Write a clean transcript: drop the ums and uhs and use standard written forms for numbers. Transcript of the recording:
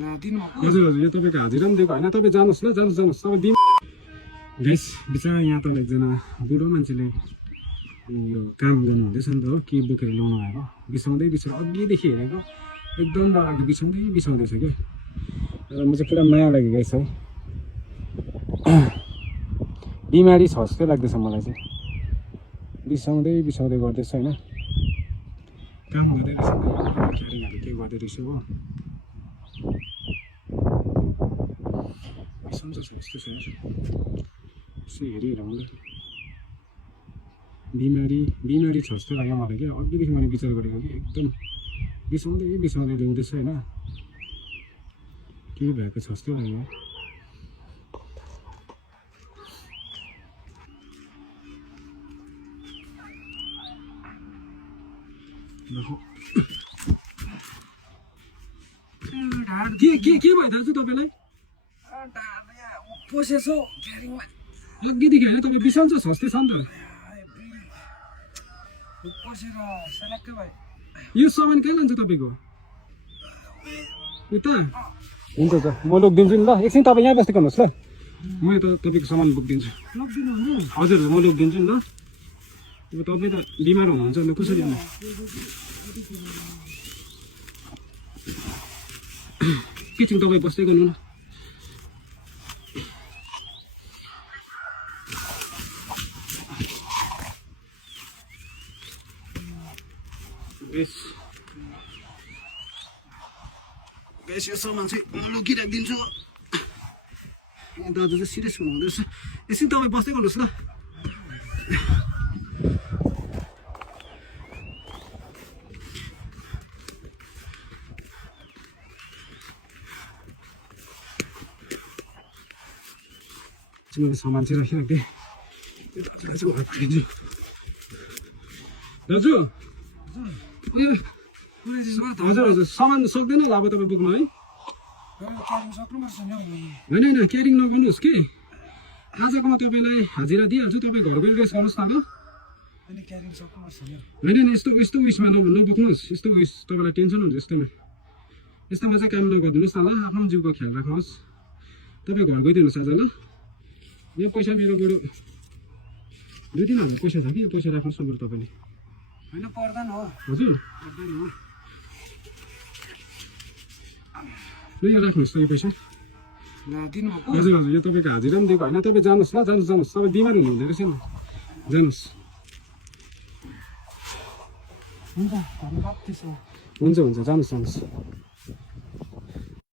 हजुर हजुर यो तपाईँको हाजिरा पनि दिएको होइन तपाईँ जानुहोस् ल जानुहोस् तपाईँ दिनु गाइस बिचरा यहाँ तल एकजना बुढो मान्छेले यो काम गर्नु हुँदैछ नि त हो के बोकेर ल्याउनु भएको बिसाउँदै बिचरा अघिदेखि हेरेको एकदम डरलाग्दो बिसाउँदैछ क्या र म चाहिँ पुरा माया लाग्यो गाइस है बिमारी छ जस्तै लाग्दैछ मलाई चाहिँ बिसाउँदै गर्दैछ होइन काम गर्दै रहेछ क्यारिङहरू के गर्दै रहेछ हो बिसाउँछ छ यस्तो छ यसो हेरिरहँ ल बिमारी छ जस्तो लाग्यो मलाई क्या अघिदेखि मैले विचार गरेको कि एकदम बिसाउँदै ल्याउँदैछ होइन के भएको छ जस्तो लाग्यो के भयो दाजु तपाईँलाई पसेछौ क्यारिङमा अघिदेखि होइन तपाईँ बिसाउँछ सस्तै छ नि त पसेर सेलेक्टै भयो यो सामान कहाँ लान्छ तपाईँको उता हुन्छ त म लगिदिन्छु नि ल एकछिन तपाईँ यहाँ बस्दै गर्नुहोस् ल म त तपाईँको सामान बोकिदिन्छु हजुर म लगिदिन्छु नि ल अब तपाईँ त बिमार हुनुहुन्छ अन्त कसरी आउनु एकछिन तपाईँ बस्दै गर्नु न बेस यो सामान चाहिँ म लगिराखिदिन्छु दाजु चाहिँ सिरियस हुनुहुँदो रहेछ एकछिन तपाईँ बस्दै गर्नुहोस् ल मैले सामान चाहिँ राखिराख्थेँ दाजुलाई चाहिँ घर फर्किन्छु दाजु हजुर सामान सक्दैन होला अब तपाईँ बोक्नु है होइन क्यारिङ नगर्नुहोस् कि आजकोमा तपाईँलाई हाजिरा दिइहाल्छु तपाईँ घर गएर रेस्ट गर्नुहोस् न ल होइन यस्तो उयसमा नबोक्नुहोस् यस्तो उयस तपाईँलाई टेन्सन हुन्छ यस्तोमा चाहिँ काम नगरिदिनुहोस् न ल आफ्नो जिउको ख्याल राख्नुहोस् तपाईँ घर गइदिनुहोस् आज ल यो पैसा मेरो बरु 2-3 हजार पैसा छ कि यो पैसा राख्नुहोस् न बरु तपाईँले होइन पर्दैन हो हजुर पर्दैन हो ल यो राख्नुहोस् त यो पैसा दिनुभएको हजुर यो तपाईँको हाजिरा पनि दिएको होइन तपाईँ जानुहोस् ल जानुहोस् तपाईँ बिमार हुनुहुँदो रहेछ नि जानुहोस् हुन्छ धन्यवाद त्यसो हुन्छ जानुहोस्